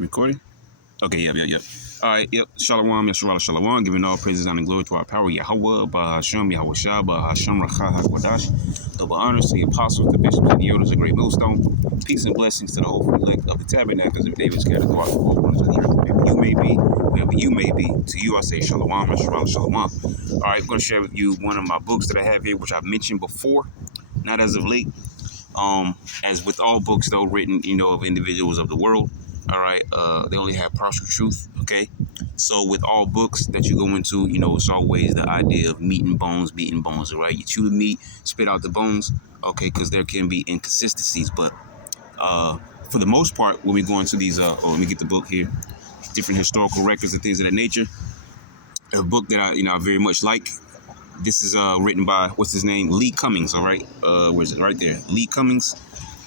Recording? Okay, yep. All right, yep. Shalom, Yasharala Shalom, giving all praises and glory to our power, Yahweh, Bahashem, Yahweh Shah, Bahashem, Racha, HaKodash. Double honors to the apostles, the bishops, and the elders, a great millstone. Peace and blessings to the whole elect of the tabernacles of David scattered throughout the four corners of the earth. Wherever you may be, to you I say Shalom, Yasharala Shalom. All right, I'm going to share with you one of my books that I have here, which I've mentioned before, not as of late. As with all books, though, written, of individuals of the world, all right, they only have partial truth, okay? So with all books that you go into, it's always the idea of meat and bones, all right? You chew the meat, spit out the bones, okay, because there can be inconsistencies. But for the most part, when we go into these, let me get the book here, different historical records and things of that nature, a book that I very much like. This is written by, what's his name? Lee Cummings, all right? Where's it? Right there. Lee Cummings.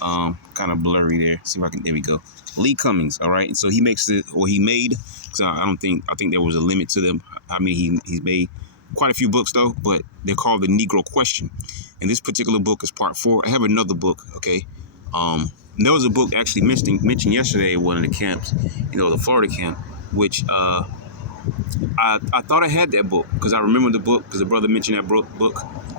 Kind of blurry there. See if I can, there we go. Lee Cummings, all right? And so he makes it, or he made, so I think there was a limit to them. I mean, he's made quite a few books, though, but they're called The Negro Question. And this particular book is part 4. I have another book, okay? There was a book actually mentioned yesterday at one of the camps, the Florida camp, which I thought I had that book because I remember the book because the brother mentioned that book.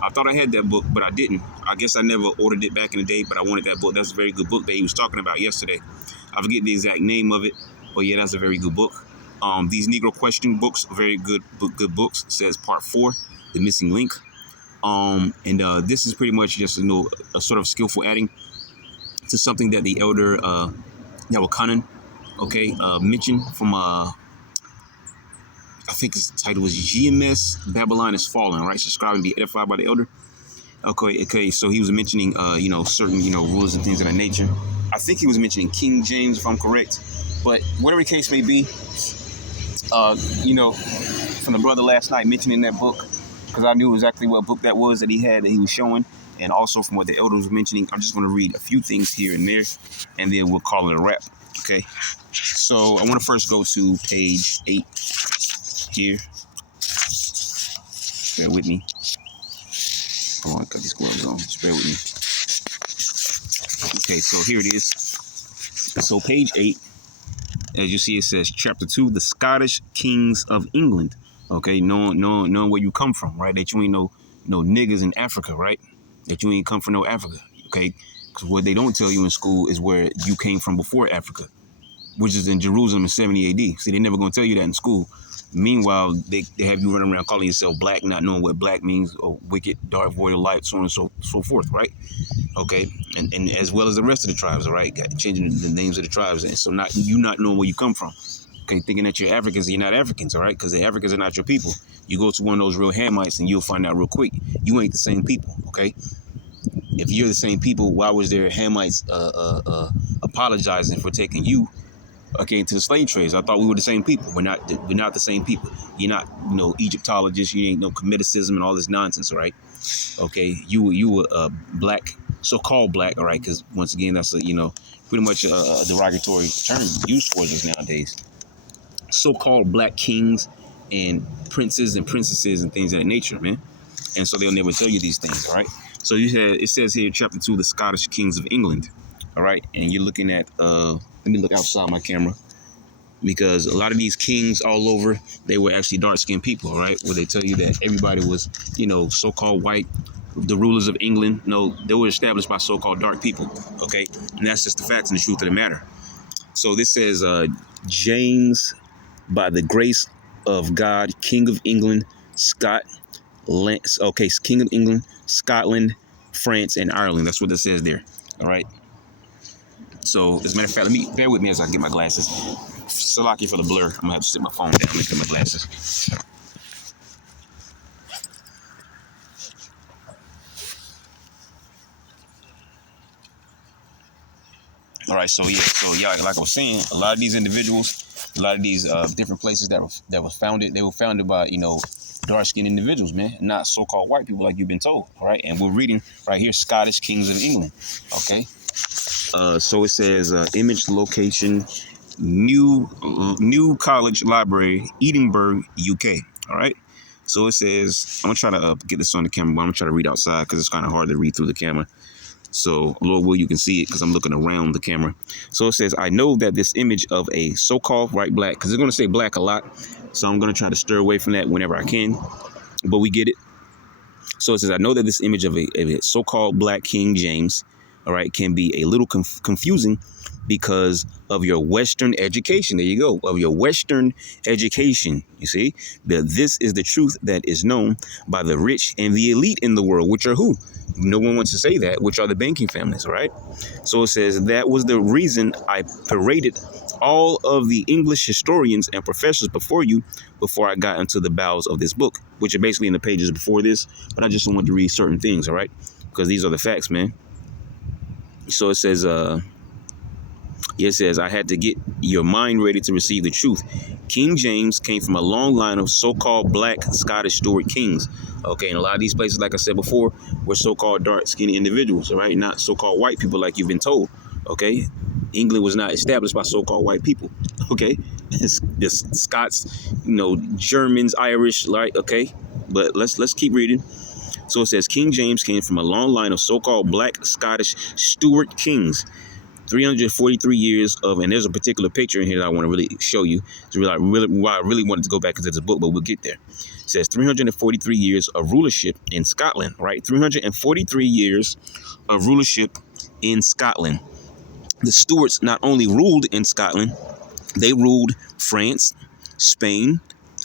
I thought I had that book, but I didn't. I guess I never ordered it back in the day, but I wanted that book. That's a very good book that he was talking about yesterday. I forget the exact name of it, but yeah, that's a very good book. These Negro Question books, very good books. It says part 4, The Missing Link. This is pretty much just a sort of skillful adding to something that the elder Yahweh Kanan, mentioned from I think his title was GMS Babylon is Fallen, right? Subscribe and be edified by the elder. Okay. So he was mentioning, certain, rules and things of that nature. I think he was mentioning King James, if I'm correct. But whatever the case may be, from the brother last night mentioning that book, because I knew exactly what book that was that he was showing. And also from what the elder was mentioning, I'm just going to read a few things here and there, and then we'll call it a wrap. Okay. So I want to first go to page 8. Here, bear with me. Hold on, cut these gloves on. Just bear with me. Okay, so here it is. So page 8, as you see, it says chapter 2, the Scottish Kings of England. Okay, knowing where you come from, right? That you ain't no niggas in Africa, right? That you ain't come from no Africa, okay? Because what they don't tell you in school is where you came from before Africa, which is in Jerusalem in 70 AD. See, they never gonna tell you that in school. Meanwhile, they have you running around calling yourself black, not knowing what black means, or wicked, dark, void of light, so on and so forth, right? Okay, and as well as the rest of the tribes, all right? Changing the names of the tribes, and so not knowing where you come from, okay? Thinking that you're Africans, you're not Africans, all right? Because the Africans are not your people. You go to one of those real Hamites, and you'll find out real quick you ain't the same people, okay? If you're the same people, why was there Hamites apologizing for taking you? Okay, to the slave trades. I thought we were the same people. We're not the same people. You're not, Egyptologists. You ain't no Comiticism and all this nonsense, all right? Okay, you were black, so-called black, all right? Because once again, that's pretty much a derogatory term used towards us nowadays. So-called black kings and princes and princesses and things of that nature, man. And so they'll never tell you these things, all right? So it says here, chapter 2, the Scottish Kings of England, all right? And you're looking at let me look outside my camera, because a lot of these kings all over, they were actually dark-skinned people, right? Where they tell you that everybody was, so-called white. The rulers of England, no, they were established by so-called dark people, okay? And that's just the facts and the truth of the matter. So this says, James, by the grace of God, King of England, King of England, Scotland, France, and Ireland. That's what it says there, all right? So, as a matter of fact, bear with me as I get my glasses. Salaki for the blur. I'm going to have to sit my phone down and get my glasses. All right, so like I was saying, a lot of these individuals, a lot of these different places that were founded, they were founded by, dark-skinned individuals, man, not so-called white people like you've been told, all right? And we're reading right here, Scottish Kings of England, okay? So it says image location, New College Library, Edinburgh, UK. All right. So it says, I'm gonna try to get this on the camera, but I'm gonna try to read outside because it's kind of hard to read through the camera. So, Lord will, you can see it because I'm looking around the camera. So it says, I know that this image of a so-called white black, because it's going to say black a lot. So I'm going to try to stir away from that whenever I can. But we get it. So it says, I know that this image of a so-called black King James, all right, can be a little confusing because of your Western education. There you go. Of your Western education. You see, that this is the truth that is known by the rich and the elite in the world, which are who? No one wants to say that, which are the banking families, right? So it says that was the reason I paraded all of the English historians and professors before you before I got into the bowels of this book, which are basically in the pages before this. But I just wanted to read certain things, all right? Because these are the facts, man. So it says, I had to get your mind ready to receive the truth. King James came from a long line of so-called black Scottish Stuart kings. Okay, and a lot of these places, like I said before, were so-called dark, skinny individuals, all right? Not so-called white people like you've been told, okay? England was not established by so-called white people, okay? It's Scots, Germans, Irish, right? Okay, but let's keep reading. So it says, King James came from a long line of so-called black Scottish Stuart kings. 343 years of, and there's a particular picture in here that I want to really show you. It's really why I really wanted to go back into this book, but we'll get there. It says 343 years of rulership in Scotland, right? 343 years of rulership in Scotland. The Stuarts not only ruled in Scotland, they ruled France, Spain,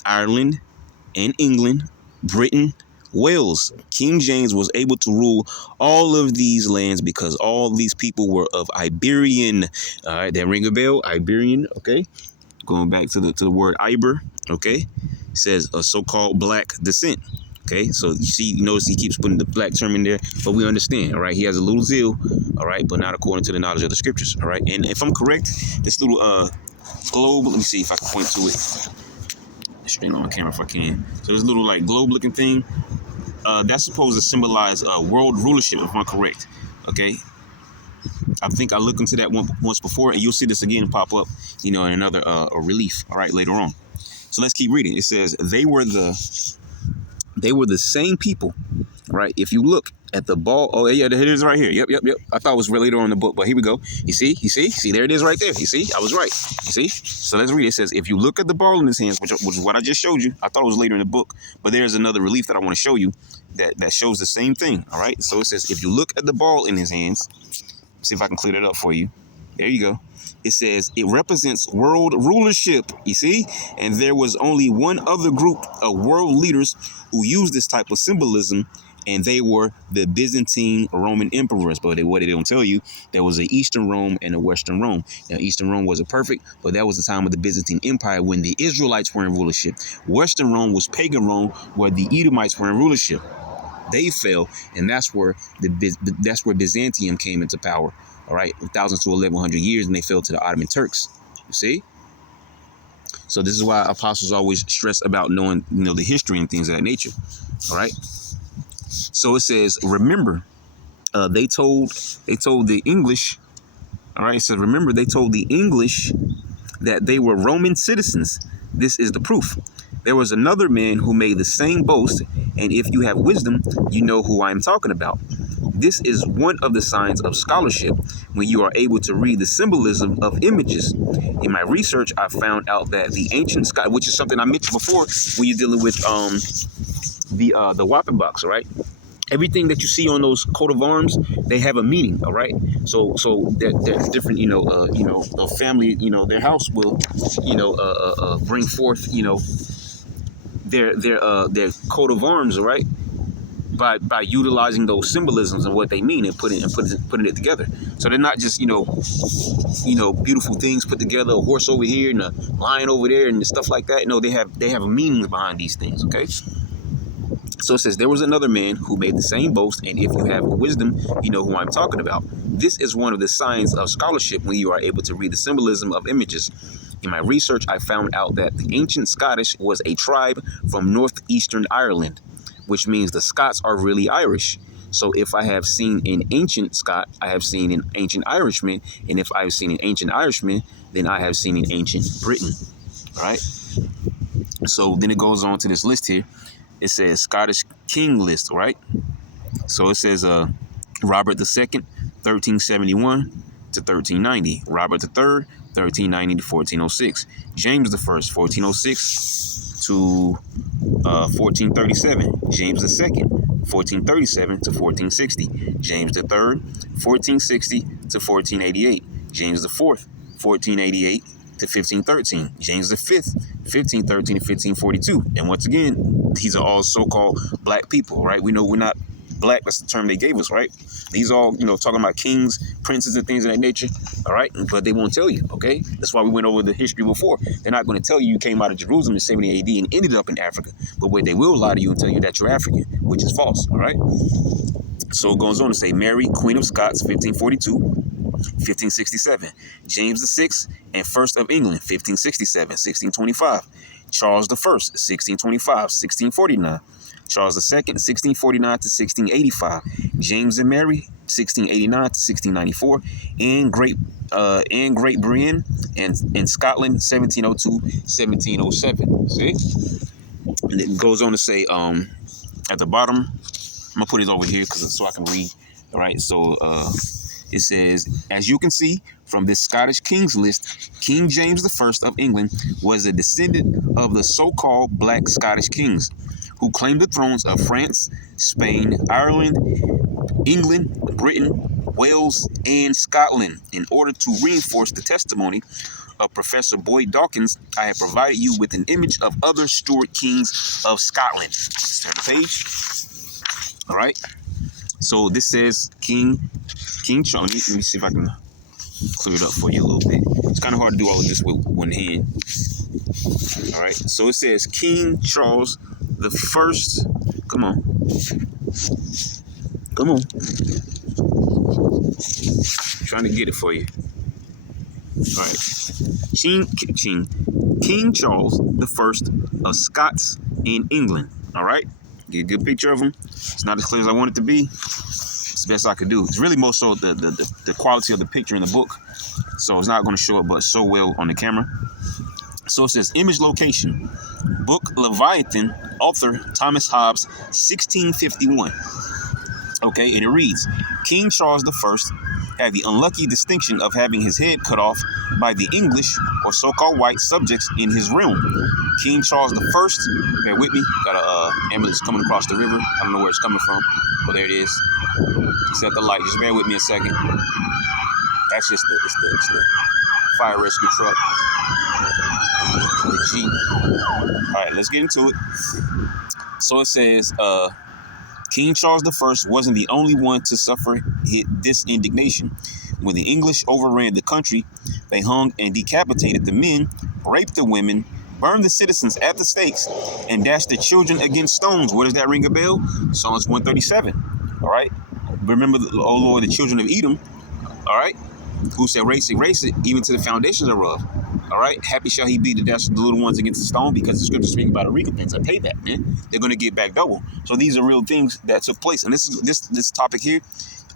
Ireland, and England, Britain, Wales. King James was able to rule all of these lands because all these people were of Iberian. All right, that ring a bell? Iberian, okay? Going back to the word Iber, okay? It says a so-called black descent. Okay, so you notice he keeps putting the black term in there, but we understand, all right? He has a little zeal, all right, but not according to the knowledge of the scriptures, all right? And if I'm correct, this little globe, let me see if I can point to it. Straight on my camera if I can. So this little like globe looking thing, that's supposed to symbolize world rulership, if I'm correct. Okay, I think I looked into that once before, and you'll see this again pop up, in another relief. All right, later on. So let's keep reading. It says they were the same people, right? If you look at the ball, oh yeah, there it is right here. Yep. I thought it was later on in the book, but here we go. You see, there it is right there. You see, I was right. You see, so let's read it. It says, if you look at the ball in his hands, which is what I just showed you, I thought it was later in the book, but there's another relief that I want to show you that shows the same thing. All right, so it says, if you look at the ball in his hands, see if I can clear that up for you. There you go. It says it represents world rulership, you see? And there was only one other group of world leaders who used this type of symbolism, and they were the Byzantine Roman emperors. But what they don't tell you, there was an Eastern Rome and a Western Rome. Now, Eastern Rome wasn't perfect, but that was the time of the Byzantine Empire when the Israelites were in rulership. Western Rome was pagan Rome, where the Edomites were in rulership. They fell, and that's where Byzantium came into power. All right, 1,000 to 1,100 years, and they fell to the Ottoman Turks. You see? So this is why apostles always stress about knowing, the history and things of that nature. All right. So it says, remember, they told the English. All right. It says, remember, they told the English that they were Roman citizens. This is the proof. There was another man who made the same boast, and if you have wisdom, you know who I am talking about. This is one of the signs of scholarship when you are able to read the symbolism of images. In my research, I found out that the ancient Scott, which is something I mentioned before when you're dealing with the Wappen box, all right? Everything that you see on those coat of arms, they have a meaning, all right? So they're different, a family, their house will, bring forth, their coat of arms, all right? By utilizing those symbolisms and what they mean and putting it together. So they're not just beautiful things put together, a horse over here and a lion over there and stuff like that. No, they have a meaning behind these things. Okay. So it says there was another man who made the same boast, and if you have wisdom, you know who I'm talking about. This is one of the signs of scholarship when you are able to read the symbolism of images. In my research, I found out that the ancient Scottish was a tribe from northeastern Ireland, which means the Scots are really Irish. So if I have seen an ancient Scot, I have seen an ancient Irishman. And if I have seen an ancient Irishman, then I have seen an ancient Briton. All right. So then it goes on to this list here. It says Scottish King list, right? So it says Robert II, 1371 to 1390. Robert III, 1390 to 1406. James I, 1406 to 1437. James II, 1437 to 1460. James III, 1460 to 1488. James IV, 1488 to 1513. James V, 1513 to 1542. And once again, these are all so-called black people, right? We know we're not black. That's the term they gave us, right? These all, talking about kings, princes, and things of that nature, all right? But they won't tell you, okay? That's why we went over the history before. They're not going to tell you came out of Jerusalem in 70 AD and ended up in Africa. But what they will lie to you and tell you that you're African, which is false, all right? So it goes on to say Mary, Queen of Scots, 1542, 1567. James VI and First of England, 1567, 1625. Charles I, 1625, 1649. Charles II, 1649 to 1685. James and Mary, 1689 to 1694. And Great Britain and Scotland, 1702, 1707. See? And it goes on to say, at the bottom, I'm gonna put it over here so I can read. All right. So it says, as you can see from this Scottish king's list, King James I of England was a descendant of the so-called Black Scottish kings, who claimed the thrones of France, Spain, Ireland, England, Britain, Wales, and Scotland. In order to reinforce the testimony of Professor Boyd Dawkins, I have provided you with an image of other Stuart kings of Scotland. Let's turn the page. All right. So this says King Charles. Let me see if I can clear it up for you a little bit. It's kind of hard to do all of this with one hand. All right. So it says King Charles the First. Come on. I'm trying to get it for you. All right. King Charles the First of Scots in England. All right. Get a good picture of him. It's not as clear as I want it to be. It's the best I could do. It's really more so the quality of the picture in the book. So it's not going to show up but so well on the camera. So it says image location. Book Leviathan, author Thomas Hobbes, 1651. Okay, and it reads, King Charles I had the unlucky distinction of having his head cut off by the English or so-called white subjects in his realm. King Charles I, bear with me, got a ambulance coming across the river. I don't know where it's coming from, but there it is. It's at the light. Just bear with me a second. That's just the fire rescue truck. The Jeep. All right, let's get into it. So it says, King Charles I wasn't the only one to suffer this indignation. When the English overran the country, they hung and decapitated the men, raped the women, burned the citizens at the stakes, and dashed the children against stones. Where does that ring a bell? Psalms 137. All right. Remember, O Lord, the children of Edom. All right. Who said, race it, even to the foundations thereof. All right. Happy shall he be to dash the little ones against the stone, because the scriptures speak about a recompense, a payback, man. They're going to get back double. So these are real things that took place. And this topic here,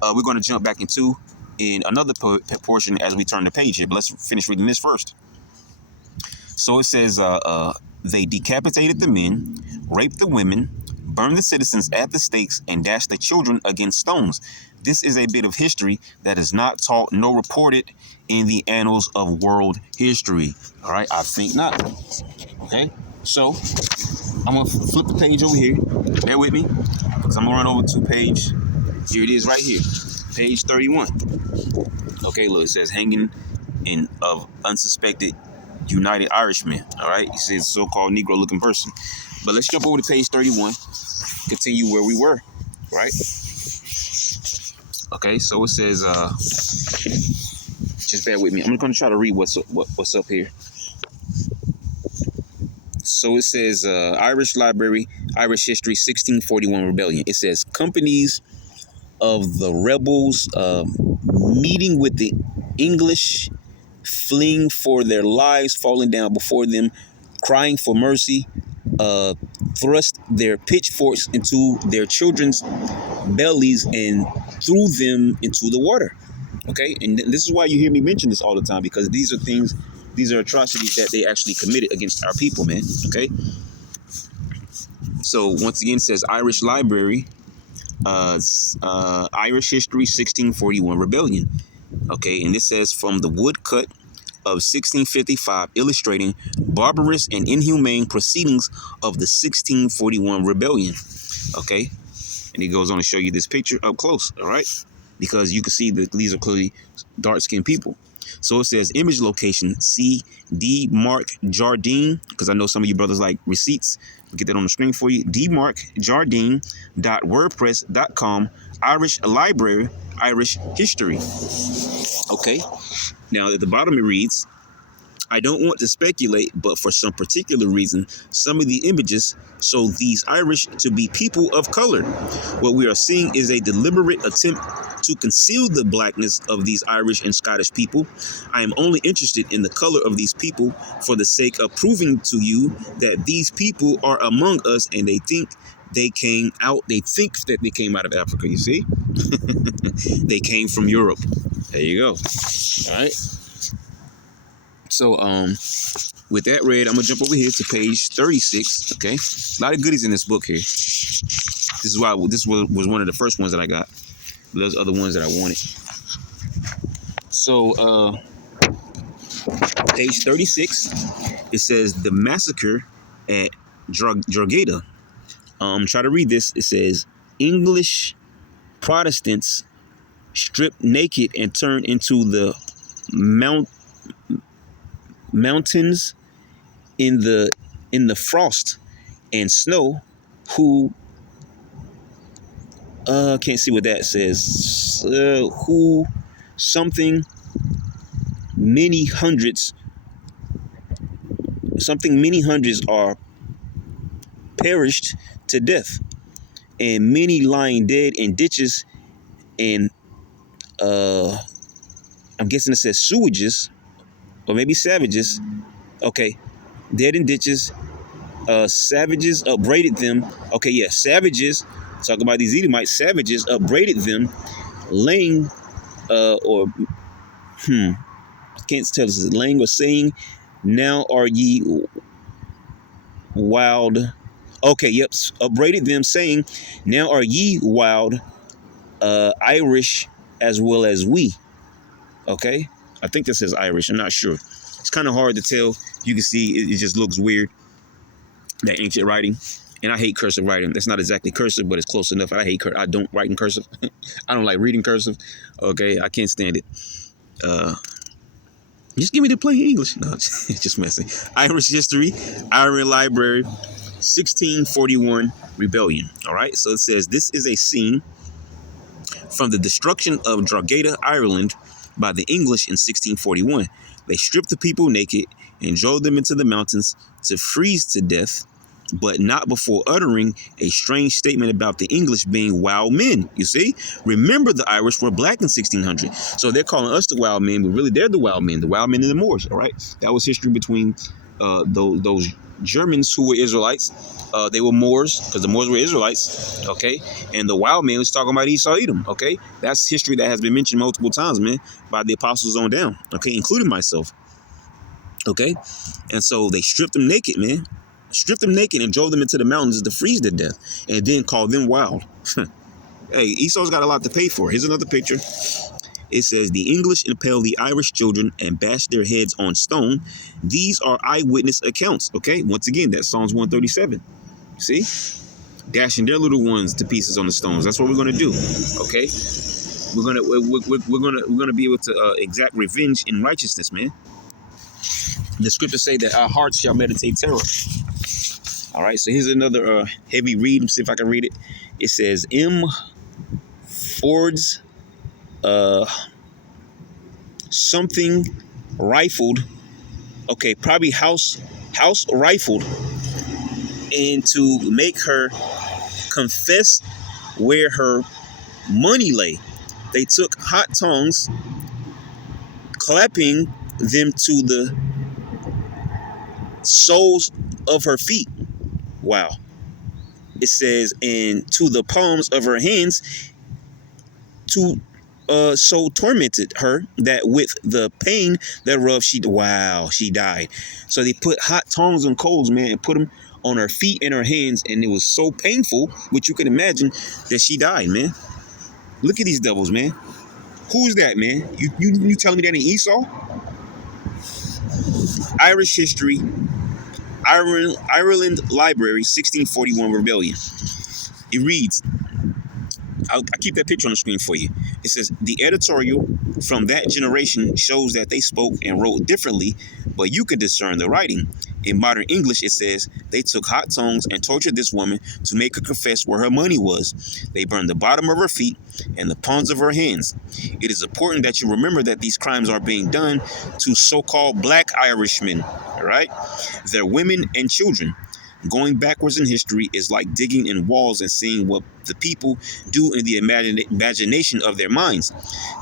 we're going to jump back into in another portion as we turn the page here. But let's finish reading this first. So it says, they decapitated the men, raped the women, burned the citizens at the stakes, and dashed the children against stones. This is a bit of history that is not taught nor reported in the annals of world history. All right, I think not. Okay, so I'm going to flip the page over here. Bear with me, because I'm going to run over to page. Here it is right here, page 31. Okay, look, it says hanging of unsuspected United Irishmen. All right, it says so-called Negro-looking person. But let's jump over to page 31. Continue where we were. Right. Okay, so it says, just bear with me. I'm going to try to read what's up here. So it says, Irish Library, Irish History, 1641 Rebellion. It says companies of the rebels meeting with the English, fleeing for their lives, falling down before them, crying for mercy, thrust their pitchforks into their children's bellies and threw them into the water. Okay, and this is why you hear me mention this all the time, because these are atrocities that they actually committed against our people, man. Okay, so once again, it says Irish Library, Irish History 1641 Rebellion. Okay, and this says from the woodcut of 1655, illustrating barbarous and inhumane proceedings of the 1641 rebellion. Okay, and he goes on to show you this picture up close. All right, because you can see that these are clearly dark-skinned people. So it says image location C D Mark Jardine, because I know some of you brothers like receipts. We'll get that on the screen for you. dmarkjardine.wordpress.com, Irish Library, Irish History. Okay. Now at the bottom it reads, I don't want to speculate, but for some particular reason, some of the images show these Irish to be people of color. What we are seeing is a deliberate attempt to conceal the blackness of these Irish and Scottish people. I am only interested in the color of these people for the sake of proving to you that these people are among us and they think that they came out of Africa, you see? They came from Europe. There you go. All right. So, with that read, I'm gonna jump over here to page 36. Okay, a lot of goodies in this book here. This was one of the first ones that I got. Those other ones that I wanted. So, page 36, it says the massacre at Drogheda. Try to read this. It says English Protestants stripped naked and turned into the mountains in the frost and snow, who can't see what that says, who something many hundreds are perished to death, and many lying dead in ditches, and I'm guessing it says sewages or maybe savages. Okay, dead in ditches. Savages upbraided them. Okay, yeah, savages. Talk about these Edomites. Savages upbraided them, laying, can't tell us, laying or saying, now are ye wild. Okay, yep, upbraided them, saying, now are ye wild, Irish as well as we. Okay, I think this says Irish. I'm not sure. It's kind of hard to tell. You can see it just looks weird. That ancient writing, and I hate cursive writing. That's not exactly cursive, but it's close enough. I don't write in cursive. I don't like reading cursive. Okay, I can't stand it. Just give me the plain English. No, just messing. Irish History, Irish Library, 1641 Rebellion. All right, so it says this is a scene from the destruction of Drogheda, Ireland, by the English in 1641. They stripped the people naked and drove them into the mountains to freeze to death, but not before uttering a strange statement about the English being wild men. You see, remember the Irish were black in 1600, so they're calling us the wild men, but really they're the wild men and the Moors. All right, that was history between those Germans who were Israelites. They were Moors because the Moors were Israelites. Okay, and the wild man was talking about Esau, Edom. Okay, that's history that has been mentioned multiple times, man, by the apostles on down. Okay, including myself. Okay, and so they stripped them naked, man. Stripped them naked and drove them into the mountains to freeze to death, and then called them wild. Hey, Esau's got a lot to pay for. Here's another picture. It says the English impaled the Irish children and bashed their heads on stone. These are eyewitness accounts. Okay, once again, that's Psalms 137. See, dashing their little ones to pieces on the stones. That's what we're gonna do. Okay, we're gonna be able to exact revenge in righteousness, man. The scriptures say that our hearts shall meditate terror. All right, so here's another heavy read. Let's see if I can read it. It says M. Ford's something rifled. Okay, probably house rifled, and to make her confess where her money lay. They took hot tongs, clapping them to the soles of her feet. Wow. It says, and to the palms of her hands, to so tormented her that with the pain thereof she died. So they put hot tongs and coals, man, and put them on her feet and her hands, and it was so painful, which you can imagine, that she died, man. Look at these devils, man. Who's that, man? You telling me that ain't Esau? Irish history, Ireland Library, 1641 rebellion. It reads, I'll keep that picture on the screen for you. It says, the editorial from that generation shows that they spoke and wrote differently, but you could discern the writing. In modern English, it says, they took hot tongs and tortured this woman to make her confess where her money was. They burned the bottom of her feet and the palms of her hands. It is important that you remember that these crimes are being done to so-called black Irishmen, all right? They're women and children. Going backwards in history is like digging in walls and seeing what the people do in the imagination of their minds.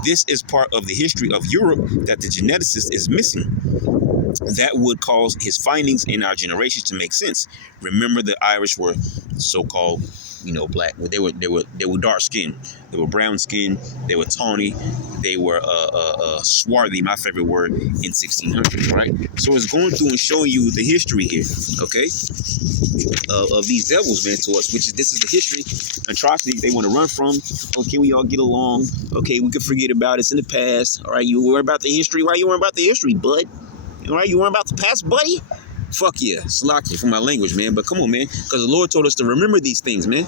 This is part of the history of Europe that the geneticist is missing. That would cause his findings in our generation to make sense. Remember, the Irish were so-called, black. They were dark skinned. They were brown skinned. They were tawny. They were swarthy. My favorite word in 1600. Right. So it's going through and showing you the history here. Okay. Of these devils, man, to us, this is the history atrocities they want to run from. Okay, we all get along. Okay, we can forget about it. It's in the past. All right, you worry about the history. Why you worry about the history, bud? All right, you worry about the past, buddy? Fuck yeah, slacky for my language, man. But come on, man, because the Lord told us to remember these things, man.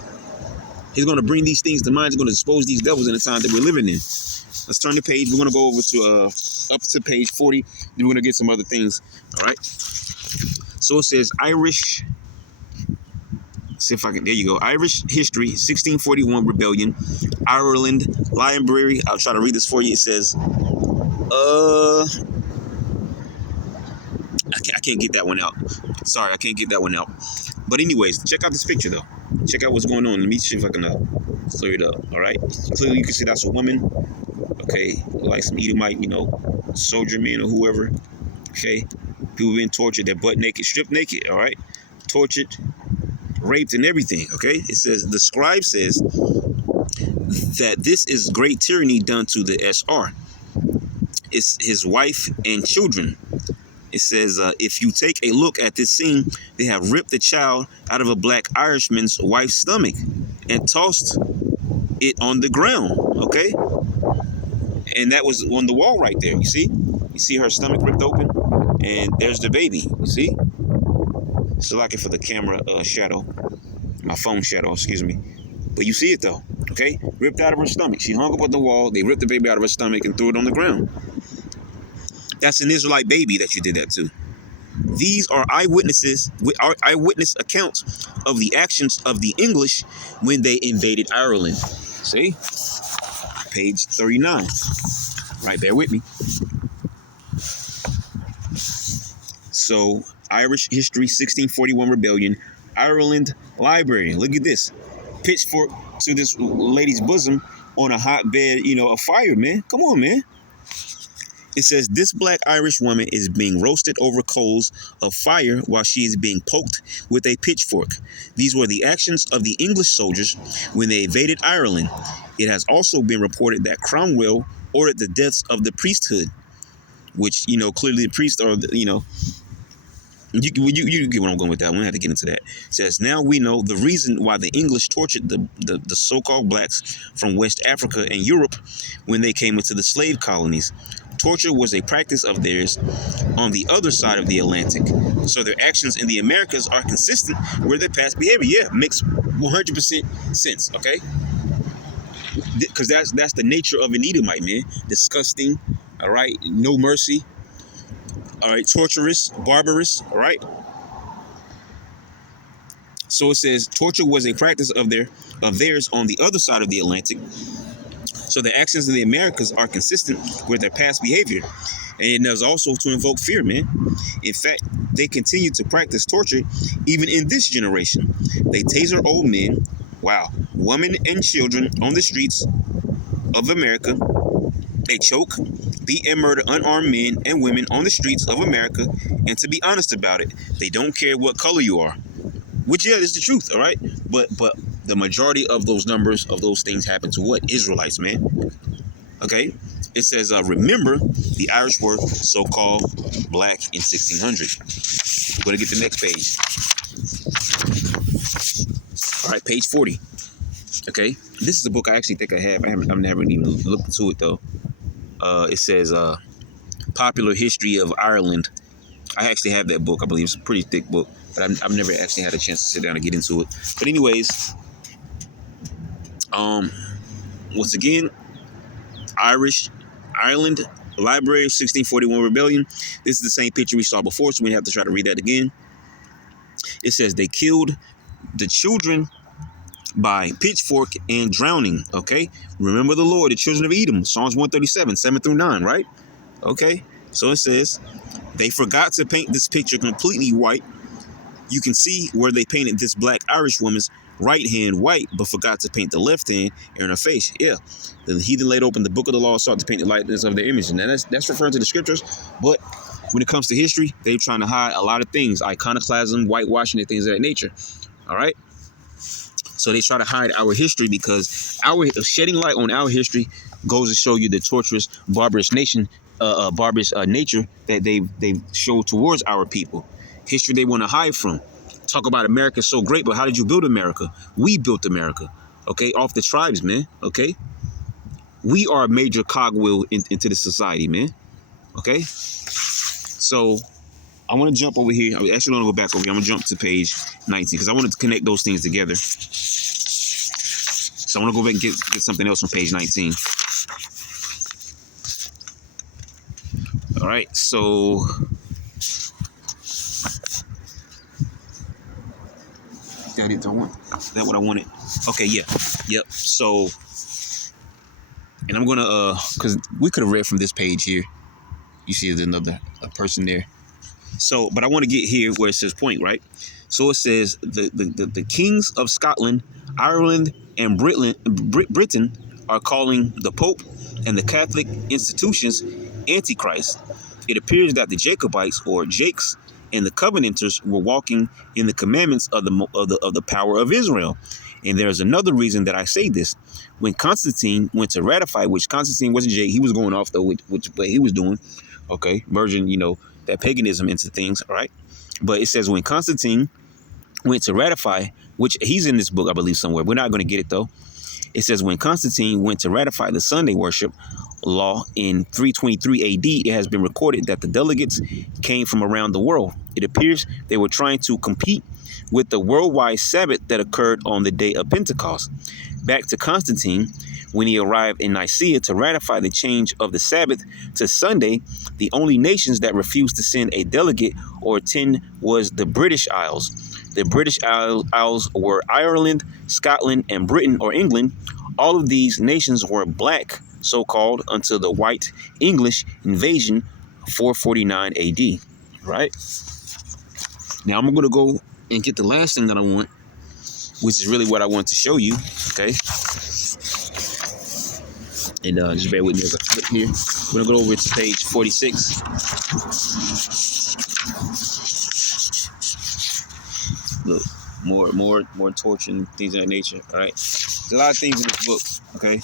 He's going to bring these things to mind. He's going to expose these devils in the time that we're living in. Let's turn the page. We're going to go over to up to page 40. Then we're going to get some other things. All right. So it says Irish. See if I can. There you go. Irish history, 1641 rebellion, Ireland Library. I'll try to read this for you. It says, I can't get that one out. Sorry, I can't get that one out. But anyways, check out this picture though. Check out what's going on. Let me see if I can clear it up. All right. Clearly, you can see that's a woman. Okay, like some Edomite, soldier men or whoever. Okay, people being tortured. They're butt naked, stripped naked. All right, tortured, raped, and everything. Okay, it says the scribe says that this is great tyranny done to the SR. It's his wife and children. It says if you take a look at this scene, they have ripped the child out of a black Irishman's wife's stomach and tossed it on the ground. Okay, and that was on the wall right there. You see her stomach ripped open, and there's the baby. You see. So like it for the camera shadow, my phone shadow, excuse me. But you see it though, okay? Ripped out of her stomach. She hung up on the wall. They ripped the baby out of her stomach and threw it on the ground. That's an Israelite baby that you did that to. These are eyewitness accounts of the actions of the English when they invaded Ireland. See? Page 39. Right, bear with me. So, Irish history, 1641 rebellion, Ireland Library. Look at this. Pitchfork to this lady's bosom on a hotbed, of fire, man. Come on, man. It says this black Irish woman is being roasted over coals of fire while she is being poked with a pitchfork. These were the actions of the English soldiers when they invaded Ireland. It has also been reported that Cromwell ordered the deaths of the priesthood, which, clearly the priests are, You get where I'm going with that. We don't have to get into that. It says, now we know the reason why the English tortured the so-called blacks from West Africa and Europe when they came into the slave colonies. Torture was a practice of theirs on the other side of the Atlantic. So their actions in the Americas are consistent with their past behavior. Yeah, makes 100% sense, okay? Because that's the nature of an Edomite, man. Disgusting, all right? No mercy. All right, torturous, barbarous, all right? So it says torture was a practice of theirs on the other side of the Atlantic. So the actions in the Americas are consistent with their past behavior. And there's also to invoke fear, man. In fact, they continue to practice torture even in this generation. They taser old men, women and children on the streets of America. They choke, beat and murder unarmed men and women on the streets of America. And to be honest about it, they don't care what color you are. Which, yeah, is the truth, all right? But the majority of those numbers of those things happen to what? Israelites, man. Okay? It says, remember, the Irish were so-called black in 1600. We're going to get the next page. All right, page 40. Okay, this is a book I actually think I have. I've never even looked into it though. It says Popular History of Ireland. I actually have that book. I believe it's a pretty thick book, but I've never actually had a chance to sit down and get into it. But anyways, once again, Ireland Library, 1641 Rebellion. This is the same picture we saw before, so we have to try to read that again. It says they killed the children by pitchfork and drowning. Okay, remember the Lord, the children of Edom, Psalms 137, 7 through 9, right? Okay, so it says they forgot to paint this picture completely white. You can see where they painted this black Irish woman's right hand white, but forgot to paint the left hand in her face. Yeah, the heathen laid open the book of the law, sought to paint the likeness of their image, and that's referring to the scriptures. But when it comes to history, they're trying to hide a lot of things, iconoclasm, whitewashing, and things of that nature. All right. So they try to hide our history because our shedding light on our history goes to show you the torturous, barbarous nature that they've showed towards our people. History they want to hide from. Talk about America so great, but how did you build America? We built America, okay, off the tribes, man, okay? We are a major cogwheel into the society, man, okay? So I want to jump over here. I actually want to go back over here. I'm going to jump to page 19 because I wanted to connect those things together. So I want to go back and get something else on page 19. All right, so that what I wanted. Okay, yeah, yep. So, and I'm gonna because we could have read from this page here. You see, there's another person there. So, but I want to get here where it says point, right? So it says the kings of Scotland, Ireland, and Britain are calling the Pope and the Catholic institutions Antichrist. It appears that the Jacobites, or Jakes, and the Covenanters were walking in the commandments of the power of Israel. And there's another reason that I say this. When Constantine went to ratify, which Constantine wasn't Jake, he was going off though, which he was doing, okay, merging, that paganism into things, all right? But it says when Constantine went to ratify, which he's in this book, I believe, somewhere. We're not going to get it, though. It says when Constantine went to ratify the Sunday worship law in 323 AD, it has been recorded that the delegates came from around the world. It appears they were trying to compete with the worldwide Sabbath that occurred on the day of Pentecost. Back to Constantine, when he arrived in Nicaea to ratify the change of the Sabbath to Sunday, the only nations that refused to send a delegate or attend was the British Isles. The British Isles were Ireland, Scotland, and Britain or England. All of these nations were black, so-called, until the white English invasion 449 AD, right? Now I'm going to go and get the last thing that I want, which is really what I want to show you, okay? And just bear with me as I flip here. We're going to go over to page 46. Look, more torture and things of that nature, all right? There's a lot of things in this book, okay?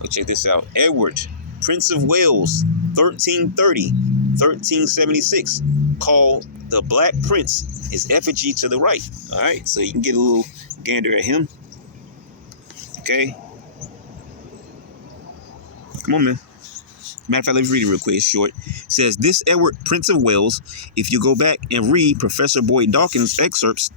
But check this out. Edward, Prince of Wales, 1330, 1376, called the Black Prince, his effigy to the right, all right? So you can get a little gander at him, okay? Come on, man. Matter of fact, let's read it real quick. It's short. It says, this Edward, Prince of Wales, if you go back and read Professor Boyd Dawkins' excerpts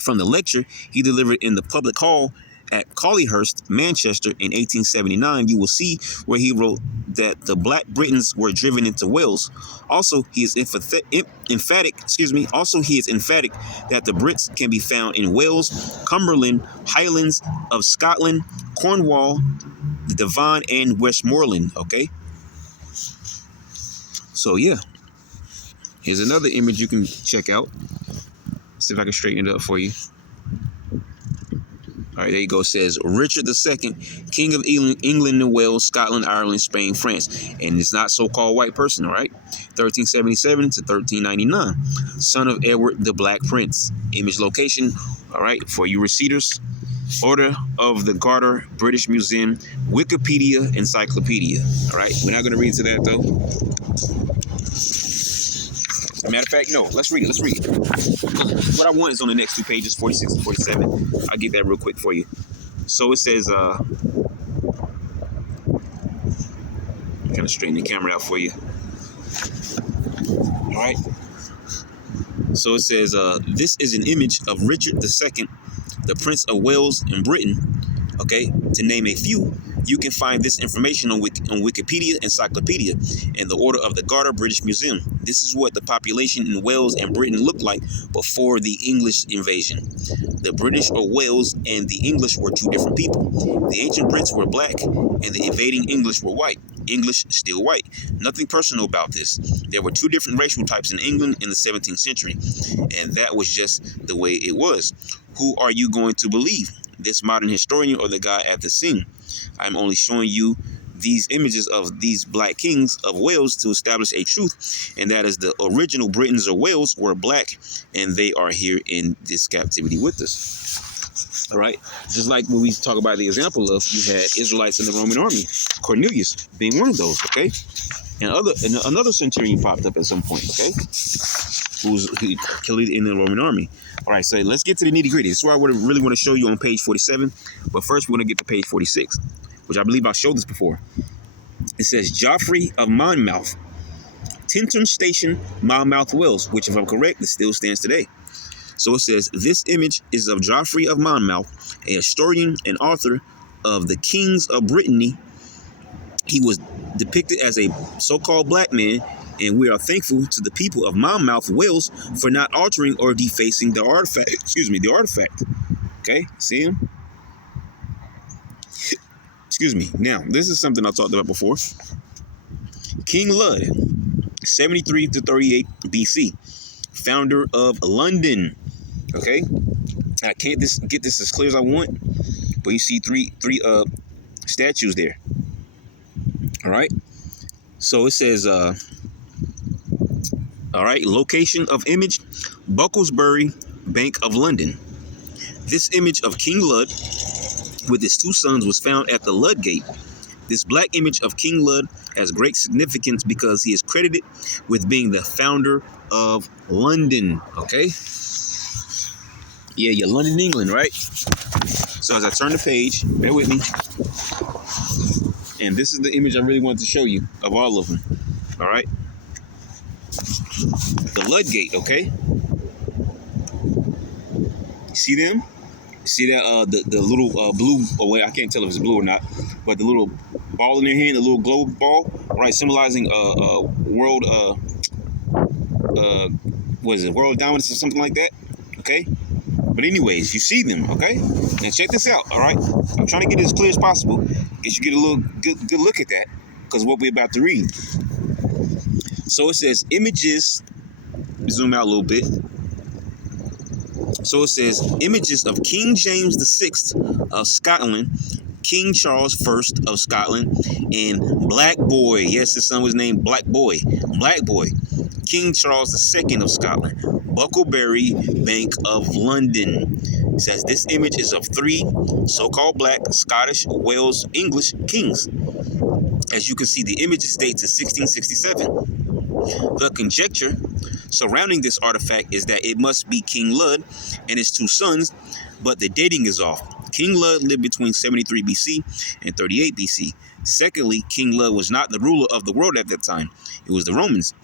from the lecture he delivered in the public hall at Collyhurst, Manchester in 1879, you will see where he wrote that the Black Britons were driven into Wales. Also, he is emphatic that the Brits can be found in Wales, Cumberland, Highlands of Scotland, Cornwall, the Devon, and Westmoreland, okay? So, yeah. Here's another image you can check out. See if I can straighten it up for you. All right, there you go. It says Richard II, King of England and Wales, Scotland, Ireland, Spain, France. And it's not so-called white person, all right? 1377 to 1399. Son of Edward the Black Prince. Image location, all right, for you receders. Order of the Garter, British Museum, Wikipedia, Encyclopedia. All right, we're not going to read to that, though. Matter of fact, no. Let's read it. Let's read it. What I want is on the next 2 pages, 46 and 47. I'll get that real quick for you. So it says, kind of straighten the camera out for you. All right. So it says, this is an image of Richard II, the Prince of Wales in Britain. Okay, to name a few. You can find this information on Wikipedia Encyclopedia and the Order of the Garter British Museum. This is what the population in Wales and Britain looked like before the English invasion. The British or Wales and the English were two different people. The ancient Brits were black and the invading English were white. English still white. Nothing personal about this. There were two different racial types in England in the 17th century, and that was just the way it was. Who are you going to believe? This modern historian or the guy at the scene? I'm only showing you these images of these black kings of Wales to establish a truth, and that is the original Britons or Wales were black, and they are here in this captivity with us. All right, just like when we talk about the example of you had Israelites in the Roman army, Cornelius being one of those. Okay, and another centurion popped up at some point. Okay, who killed in the Roman army. All right, so let's get to the nitty gritty. This is what I really want to show you on page 47. But first, we're going to get to page 46, which I believe I showed this before. It says Geoffrey of Monmouth, Tintern Station, Monmouth, Wales, which, if I'm correct, it still stands today. So it says this image is of Geoffrey of Monmouth, a historian and author of the Kings of Brittany. He was depicted as a so-called black man, and we are thankful to the people of Monmouth, Wales, for not altering or defacing the artifact. The artifact. Okay, see him? Excuse me. Now, this is something I talked about before. King Lud, 73 to 38 BC, founder of London. Okay, I can't get this as clear as I want, but you see three statues there. All right. So it says, all right, location of image, Bucklersbury, Bank of London. This image of King Lud with his two sons was found at the Ludgate. This black image of King Lud has great significance because he is credited with being the founder of London. Okay? Yeah, you're London, England, right? So as I turn the page, bear with me. And this is the image I really wanted to show you of all of them. All right? The Ludgate, okay? See them? See that the little blue, I can't tell if it's blue or not, but the little ball in their hand, the little globe ball, right, symbolizing world what is it, world dominance or something like that, okay? But anyways, you see them, okay? Now check this out, all right? I'm trying to get it as clear as possible. Get you get a little good look at that, because what we're about to read. So it says images. Zoom out a little bit. So it says images of King James VI of Scotland, King Charles I of Scotland, and Black Boy. Yes, his son was named Black Boy. Black Boy. King Charles II of Scotland, Bucklersbury, Bank of London. It says this image is of three so-called black, Scottish, Wales, English kings. As you can see, the image dates to 1667. The conjecture surrounding this artifact is that it must be King Lud and his two sons, but the dating is off. King Lud lived between 73 BC and 38 BC. Secondly, King Lud was not the ruler of the world at that time. It was the Romans.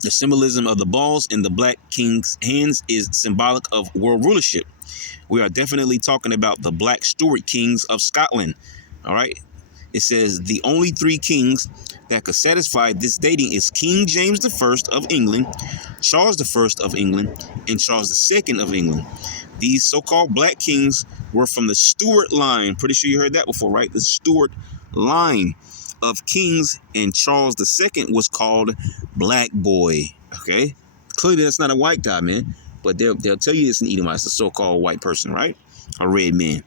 The symbolism of the balls in the black king's hands is symbolic of world rulership. We are definitely talking about the black Stuart kings of Scotland. All right. It says the only three kings that could satisfy this dating is King James I of England, Charles I of England, and Charles II of England. These so-called black kings were from the Stuart line. Pretty sure you heard that before, right? The Stuart line of kings, and Charles II was called Black Boy. Okay? Clearly that's not a white guy, man. But they'll tell you it's an Edomite. It's a so-called white person, right? A red man.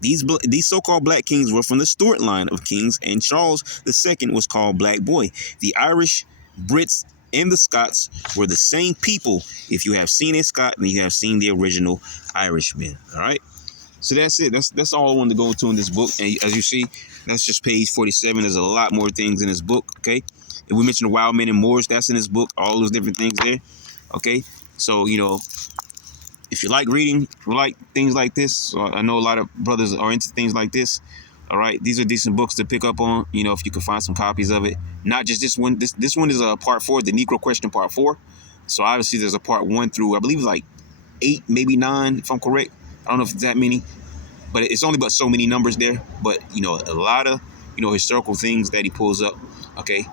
These so-called black kings were from the Stuart line of kings, and Charles II was called Black Boy. The Irish, Brits, and the Scots were the same people. If you have seen a Scot, then you have seen the original Irishman. All right. So that's it. That's all I wanted to go into in this book. And as you see, that's just page 47. There's a lot more things in this book. Okay. If we mentioned the wild men and Moors, that's in this book. All those different things there. Okay. So, if you like reading, like things like this, so I know a lot of brothers are into things like this. All right. These are decent books to pick up on, if you can find some copies of it. Not just this one. This one is a part 4, the Negro Question part 4. So obviously there's a part 1 through, I believe, like 8, maybe 9, if I'm correct. I don't know if it's that many, but it's only but so many numbers there. But a lot of historical things that he pulls up, okay,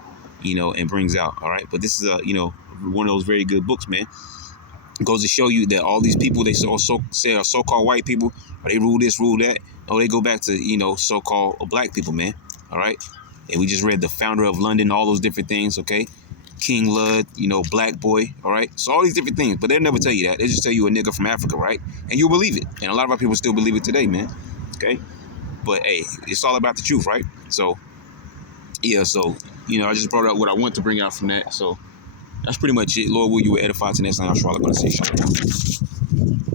and brings out. All right, but this is one of those very good books, man. It goes to show you that all these people they say are so-called white people, or they rule this, rule that. Oh, they go back to so-called black people, man. All right, and we just read the founder of London, all those different things, okay. King Lud, Black Boy, all right? So all these different things, but they'll never tell you that. They just tell you a nigga from Africa, right? And you'll believe it. And a lot of our people still believe it today, man, okay? But, hey, it's all about the truth, right? So, yeah, I just brought up what I want to bring out from that. So that's pretty much it. Lord, will you edify to next time? I'm sure I'm going to say shalom.